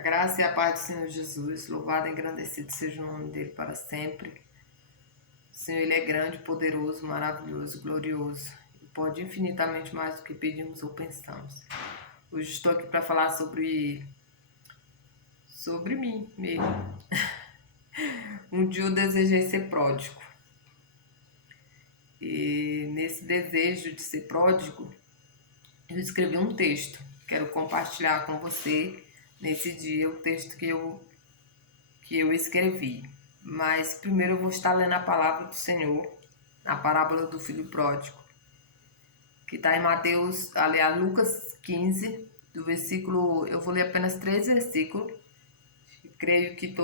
graça e a paz do Senhor Jesus, louvado e engrandecido seja o nome dele para sempre. O Senhor, ele é grande, poderoso, maravilhoso, glorioso e pode infinitamente mais do que pedimos ou pensamos. Hoje estou aqui para falar sobre mim mesmo. Um dia eu desejei ser pródigo. E nesse desejo de ser pródigo, eu escrevi um texto. Quero compartilhar com você nesse dia o texto que eu escrevi. Mas primeiro eu vou estar lendo a palavra do Senhor, a parábola do filho pródigo, que está em Mateus, aliás, Lucas 15, do versículo, eu vou ler apenas 3 versículos. Creio que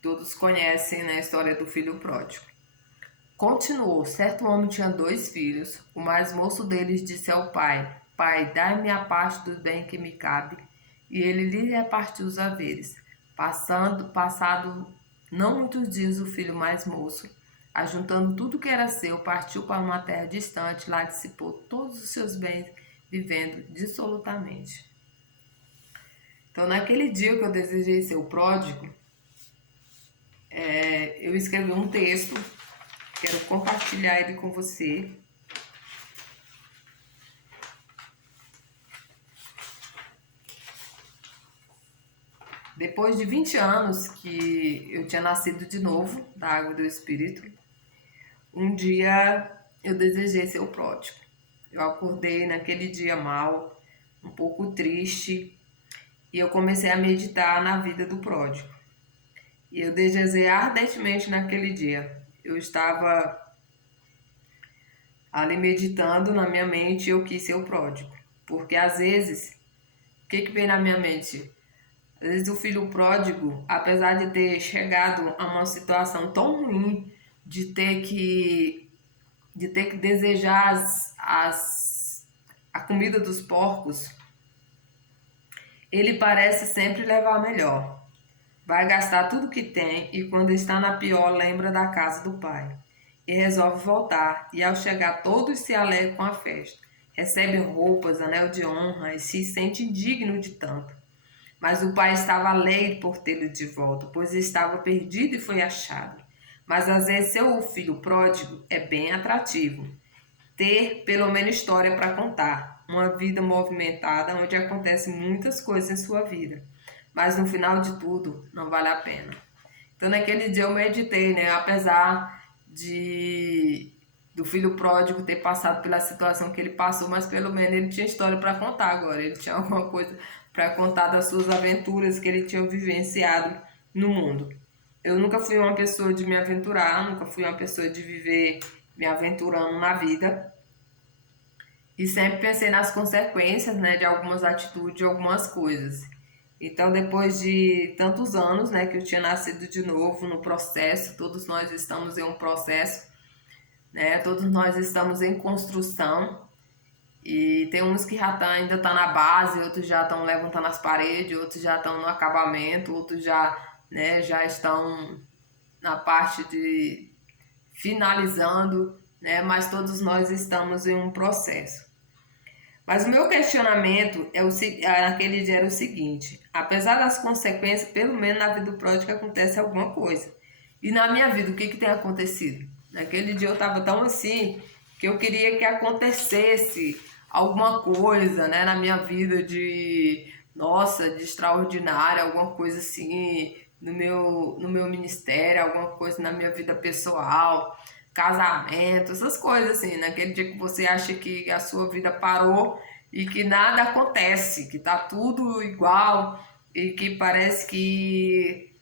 todos conhecem, né, a história do filho pródigo. Continuou: certo homem tinha 2 filhos. O mais moço deles disse ao pai: Pai, dai-me a parte do bem que me cabe. E ele lhe repartiu os haveres. Passado não muitos dias, o filho mais moço, ajuntando tudo que era seu, partiu para uma terra distante. Lá dissipou todos os seus bens, vivendo dissolutamente. Então, naquele dia que eu desejei ser o pródigo, eu escrevi um texto. Quero compartilhar ele com você. Depois de 20 anos que eu tinha nascido de novo da água do Espírito, um dia eu desejei ser o pródigo. Eu acordei naquele dia mal, um pouco triste, e eu comecei a meditar na vida do pródigo. E eu desejei ardentemente naquele dia. Eu estava ali meditando na minha mente e eu quis ser o pródigo. Porque às vezes, o que veio na minha mente? Às vezes o filho pródigo, apesar de ter chegado a uma situação tão ruim, de ter que desejar a comida dos porcos, ele parece sempre levar melhor. Vai gastar tudo que tem e quando está na pior lembra da casa do pai. E resolve voltar, e ao chegar todos se alegram com a festa. Recebe roupas, anel de honra e se sente indigno de tanto. Mas o pai estava alegre por tê-lo de volta, pois estava perdido e foi achado. Mas às vezes seu filho pródigo é bem atrativo. Ter pelo menos história para contar. Uma vida movimentada onde acontecem muitas coisas em sua vida. Mas no final de tudo, não vale a pena. Então naquele dia eu meditei, né? Apesar do filho pródigo ter passado pela situação que ele passou, mas pelo menos ele tinha história para contar agora. Ele tinha alguma coisa para contar das suas aventuras que ele tinha vivenciado no mundo. Eu nunca fui uma pessoa de me aventurar, nunca fui uma pessoa de viver me aventurando na vida. E sempre pensei nas consequências, né, de algumas atitudes, de algumas coisas. Então, depois de tantos anos, né, que eu tinha nascido de novo no processo, todos nós estamos em um processo, né, todos nós estamos em construção. E tem uns que ainda tá na base, outros já estão levantando as paredes, outros já estão no acabamento, outros já, né, já estão na parte de finalizando, né, mas todos nós estamos em um processo. Mas o meu questionamento naquele dia era o seguinte: apesar das consequências, pelo menos na vida do pródigo acontece alguma coisa. E na minha vida, o que tem acontecido? Naquele dia eu estava tão assim que eu queria que acontecesse alguma coisa, né, na minha vida de extraordinária, alguma coisa assim no meu ministério, alguma coisa na minha vida pessoal, casamento, essas coisas assim. Naquele dia que você acha que a sua vida parou e que nada acontece, que tá tudo igual e que parece que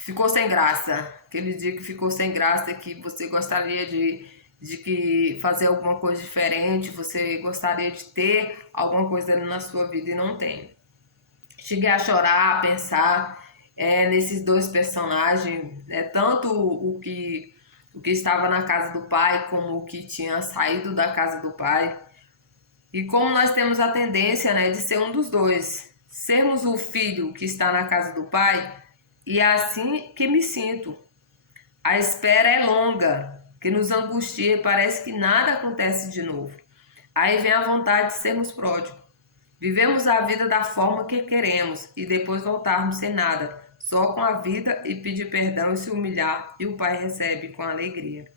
ficou sem graça. Aquele dia que ficou sem graça, que você gostaria de que fazer alguma coisa diferente, você gostaria de ter alguma coisa ali na sua vida e não tem. Cheguei a chorar, a pensar nesses 2 personagens, tanto o que estava na casa do pai como o que tinha saído da casa do pai. E como nós temos a tendência, né, de ser um dos 2, sermos o filho que está na casa do pai, e é assim que me sinto. A espera é longa, que nos angustia e parece que nada acontece de novo. Aí vem a vontade de sermos pródigos. Vivemos a vida da forma que queremos e depois voltarmos sem nada, só com a vida e pedir perdão e se humilhar, e o pai recebe com alegria.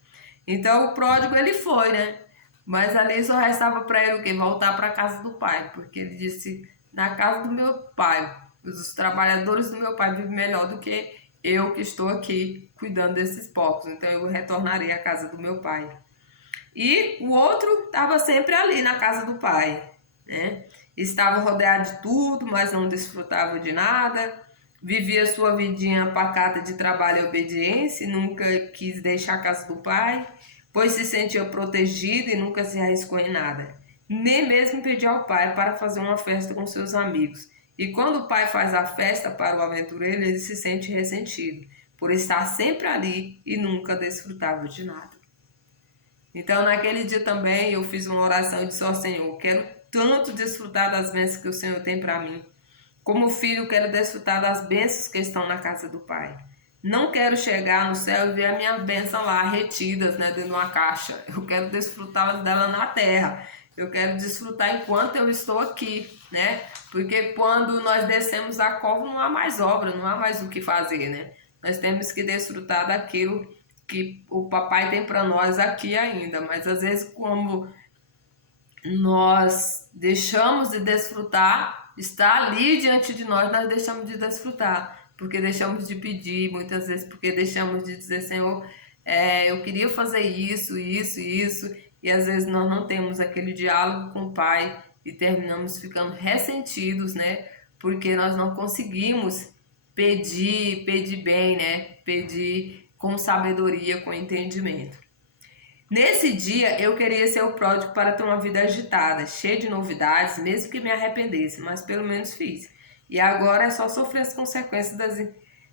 Então o pródigo ele foi, né? Mas ali só restava para ele o quê? Voltar para a casa do pai, porque ele disse: na casa do meu pai, os trabalhadores do meu pai vivem melhor do que eu que estou aqui cuidando desses porcos, então eu retornarei à casa do meu pai. E o outro estava sempre ali na casa do pai, né? Estava rodeado de tudo, mas não desfrutava de nada. Vivia sua vidinha pacata de trabalho e obediência e nunca quis deixar a casa do pai, pois se sentia protegido e nunca se arriscou em nada. Nem mesmo pediu ao pai para fazer uma festa com seus amigos. E quando o pai faz a festa para o aventureiro, ele se sente ressentido, por estar sempre ali e nunca desfrutava de nada. Então, naquele dia também, eu fiz uma oração e disse: ó Senhor, quero tanto desfrutar das bênçãos que o Senhor tem para mim. Como filho, quero desfrutar das bênçãos que estão na casa do Pai. Não quero chegar no céu e ver a minha bênção lá retidas, né, dentro de uma caixa. Eu quero desfrutar dela na terra. Eu quero desfrutar enquanto eu estou aqui, né? Porque quando nós descemos a cova, não há mais obra, não há mais o que fazer, né? Nós temos que desfrutar daquilo que o papai tem para nós aqui ainda, mas às vezes como nós deixamos de desfrutar, está ali diante de nós, nós deixamos de desfrutar, porque deixamos de pedir, muitas vezes porque deixamos de dizer: Senhor, eu queria fazer isso, e às vezes nós não temos aquele diálogo com o Pai e terminamos ficando ressentidos, né? Porque nós não conseguimos pedir bem, né? Pedir com sabedoria, com entendimento. Nesse dia, eu queria ser o pródigo para ter uma vida agitada, cheia de novidades, mesmo que me arrependesse, mas pelo menos fiz. E agora é só sofrer as consequências das...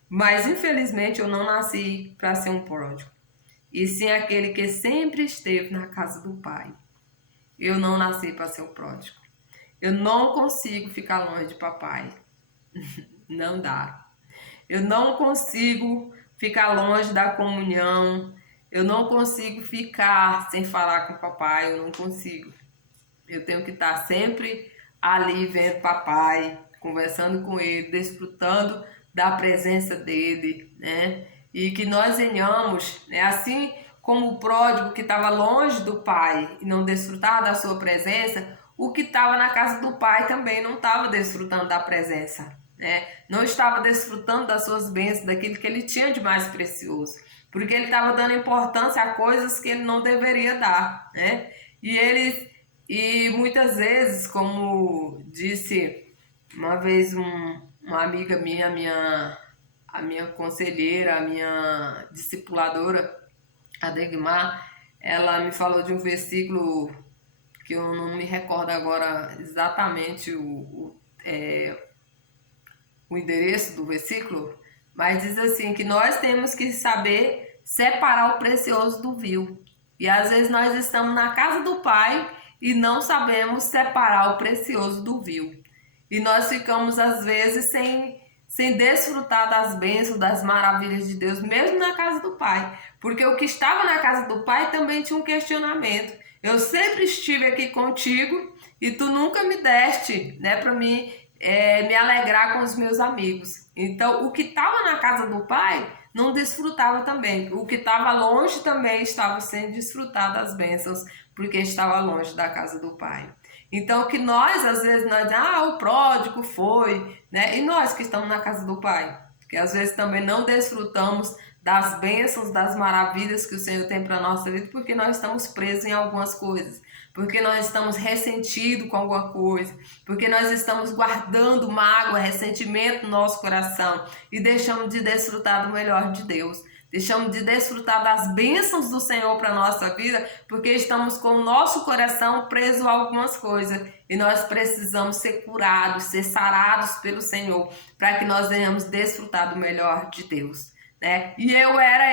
Mas, infelizmente, eu não nasci para ser um pródigo, e sim aquele que sempre esteve na casa do Pai. Eu não nasci para ser o pródigo. Eu não consigo ficar longe de papai. Não dá. Eu não consigo ficar longe da comunhão. Eu não consigo ficar sem falar com o papai, eu não consigo. Eu tenho que estar sempre ali vendo papai, conversando com ele, desfrutando da presença dele, né? E que nós venhamos, né? Assim como o pródigo que estava longe do pai e não desfrutava da sua presença, o que estava na casa do pai também não estava desfrutando da presença, né? Não estava desfrutando das suas bênçãos, daquilo que ele tinha de mais precioso, porque ele estava dando importância a coisas que ele não deveria dar, né? E muitas vezes, como disse uma vez uma amiga minha, a minha conselheira, a minha discipuladora, a Degmar, ela me falou de um versículo que eu não me recordo agora exatamente o endereço do versículo, mas diz assim, que nós temos que saber separar o precioso do vil. E às vezes nós estamos na casa do Pai e não sabemos separar o precioso do vil. E nós ficamos às vezes sem desfrutar das bênçãos, das maravilhas de Deus, mesmo na casa do Pai. Porque o que estava na casa do Pai também tinha um questionamento. Eu sempre estive aqui contigo e tu nunca me deste, né, para mim me alegrar com os meus amigos. Então, o que estava na casa do Pai não desfrutava também. O que estava longe também estava sem desfrutar das bênçãos, porque estava longe da casa do Pai. Então, que nós, às vezes, o pródigo foi, né? E nós que estamos na casa do Pai, que às vezes também não desfrutamos das bênçãos, das maravilhas que o Senhor tem para a nossa vida, porque nós estamos presos em algumas coisas, porque nós estamos ressentidos com alguma coisa, porque nós estamos guardando mágoa, ressentimento no nosso coração e deixamos de desfrutar do melhor de Deus. Deixamos de desfrutar das bênçãos do Senhor para a nossa vida, porque estamos com o nosso coração preso a algumas coisas. E nós precisamos ser curados, ser sarados pelo Senhor, para que nós venhamos desfrutar do melhor de Deus, né? E eu era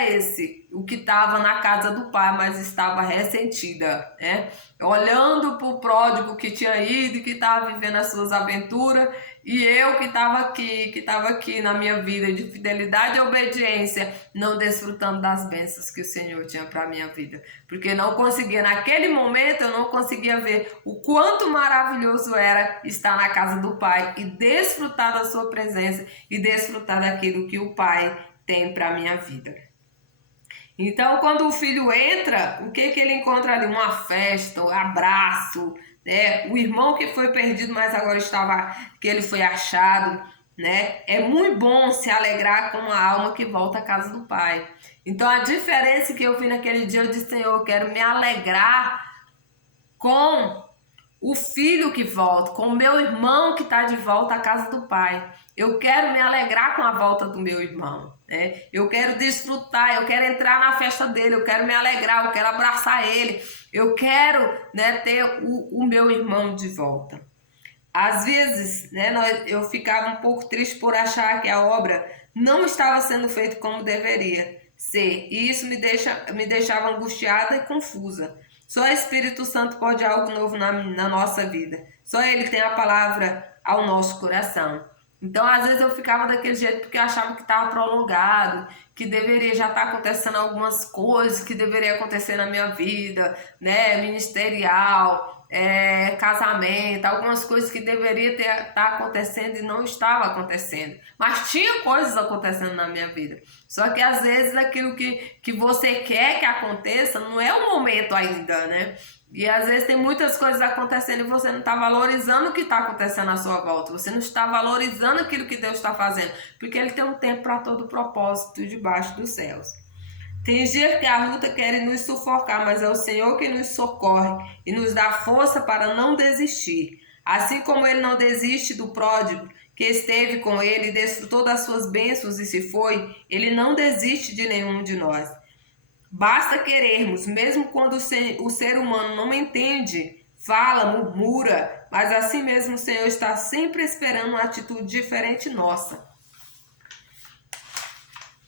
o que estava na casa do Pai, mas estava ressentida, né? Olhando para o pródigo que tinha ido, que estava vivendo as suas aventuras, E eu que estava aqui na minha vida de fidelidade e obediência, não desfrutando das bênçãos que o Senhor tinha para a minha vida. Porque não conseguia, naquele momento eu não conseguia ver o quanto maravilhoso era estar na casa do Pai e desfrutar da sua presença e desfrutar daquilo que o Pai tem para a minha vida. Então, quando o filho entra, o que ele encontra ali? Uma festa, um abraço, né? O irmão que foi perdido, mas agora que ele foi achado, né? É muito bom se alegrar com uma alma que volta à casa do Pai. Então, a diferença que eu vi naquele dia, eu disse, Senhor, eu quero me alegrar com o filho que volta, com o meu irmão que está de volta à casa do Pai. Eu quero me alegrar com a volta do meu irmão, né? Eu quero desfrutar, eu quero entrar na festa dele, eu quero me alegrar, eu quero abraçar ele, eu quero, né, ter o meu irmão de volta. Às vezes, né, eu ficava um pouco triste por achar que a obra não estava sendo feita como deveria ser, e isso me deixava angustiada e confusa. Só o Espírito Santo pode algo novo na nossa vida. Só Ele tem a palavra ao nosso coração. Então, às vezes eu ficava daquele jeito porque eu achava que estava prolongado, que deveria já estar acontecendo algumas coisas que deveria acontecer na minha vida, né, ministerial, casamento, algumas coisas que deveria estar acontecendo e não estava acontecendo. Mas tinha coisas acontecendo na minha vida. Só que às vezes aquilo que você quer que aconteça não é o momento ainda, né? E às vezes tem muitas coisas acontecendo e você não está valorizando o que está acontecendo à sua volta. Você não está valorizando aquilo que Deus está fazendo. Porque Ele tem um tempo para todo propósito debaixo dos céus. Tem dias que a luta quer nos sufocar, mas é o Senhor que nos socorre e nos dá força para não desistir. Assim como Ele não desiste do pródigo que esteve com Ele e desfrutou das suas bênçãos e se foi, Ele não desiste de nenhum de nós. Basta querermos, mesmo quando o ser humano não entende, fala, murmura, mas assim mesmo o Senhor está sempre esperando uma atitude diferente nossa,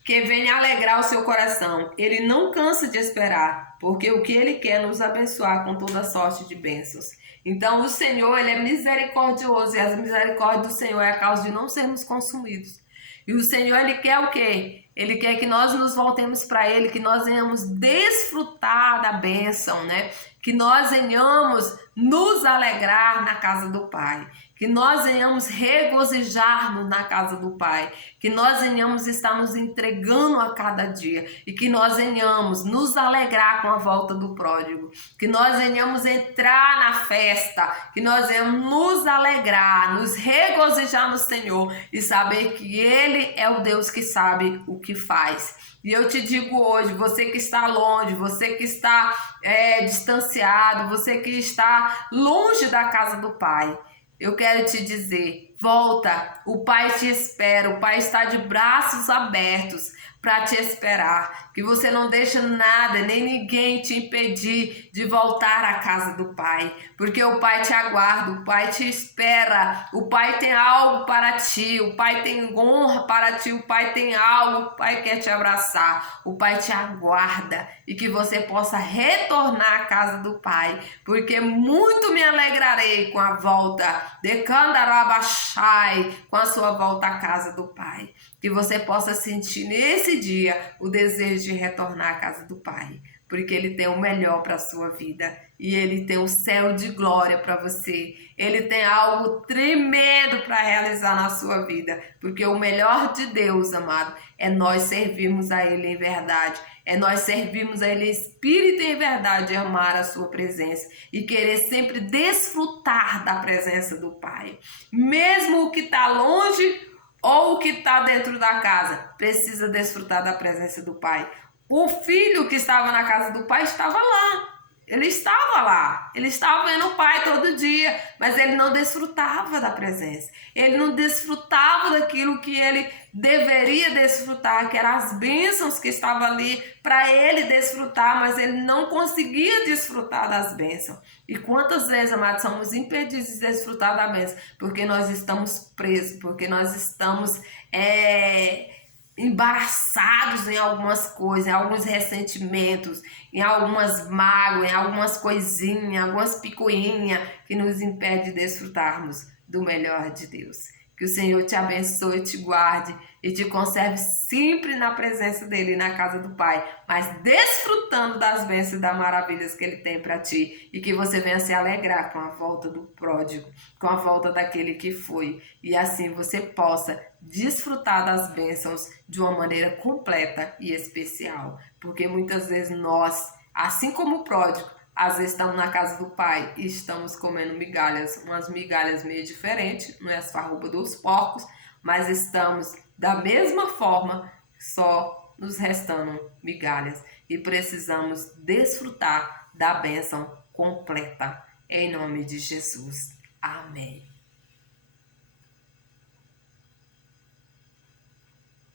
que venha alegrar o seu coração. Ele não cansa de esperar, porque o que Ele quer é nos abençoar com toda sorte de bênçãos. Então o Senhor, Ele é misericordioso, e as misericórdias do Senhor é a causa de não sermos consumidos. E o Senhor, Ele quer o quê? Ele quer que nós nos voltemos para Ele, que nós venhamos desfrutar da bênção, né? Que nós venhamos nos alegrar na casa do Pai, que nós venhamos regozijar-nos na casa do Pai, que nós venhamos estar nos entregando a cada dia e que nós venhamos nos alegrar com a volta do pródigo, que nós venhamos entrar na festa, que nós venhamos nos alegrar, nos regozijar no Senhor e saber que Ele é o Deus que sabe o que faz. E eu te digo hoje, você que está longe, você que está distanciado, você que está longe da casa do Pai, eu quero te dizer, volta, o Pai te espera, o Pai está de braços abertos para te esperar, que você não deixa nada, nem ninguém te impedir de voltar à casa do Pai, porque o Pai te aguarda, o Pai te espera, o Pai tem algo para ti, o Pai tem honra para ti, o Pai tem algo, o Pai quer te abraçar, o Pai te aguarda e que você possa retornar à casa do Pai, porque muito me alegrarei com a volta de Candarabachai, com a sua volta à casa do Pai. Que você possa sentir nesse dia o desejo de retornar à casa do Pai, porque Ele tem o melhor para a sua vida e Ele tem o céu de glória para você. Ele tem algo tremendo para realizar na sua vida, porque o melhor de Deus, amado, é nós servirmos a Ele em verdade, é nós servirmos a Ele em espírito e em verdade, e amar a sua presença e querer sempre desfrutar da presença do Pai. Mesmo o que está longe ou o que está dentro da casa, precisa desfrutar da presença do Pai. O filho que estava na casa do Pai estava lá. Ele estava lá. Ele estava vendo o Pai todo dia, mas ele não desfrutava da presença. Ele não desfrutava daquilo que ele deveria desfrutar, que eram as bênçãos que estavam ali para ele desfrutar, mas ele não conseguia desfrutar das bênçãos. E quantas vezes, amados, somos impedidos de desfrutar da bênção? Porque nós estamos presos, porque nós estamos embaraçados em algumas coisas, em alguns ressentimentos, em algumas mágoas, em algumas coisinhas, algumas picuinhas que nos impedem de desfrutarmos do melhor de Deus. Que o Senhor te abençoe, te guarde e te conserve sempre na presença dele, na casa do Pai, mas desfrutando das bênçãos e das maravilhas que ele tem para ti. E que você venha se alegrar com a volta do pródigo, com a volta daquele que foi. E assim você possa desfrutar das bênçãos de uma maneira completa e especial. Porque muitas vezes nós, assim como o pródigo, às vezes estamos na casa do pai e estamos comendo migalhas, umas migalhas meio diferentes, não é as farrupas dos porcos, mas estamos da mesma forma, só nos restando migalhas. E precisamos desfrutar da bênção completa. Em nome de Jesus. Amém.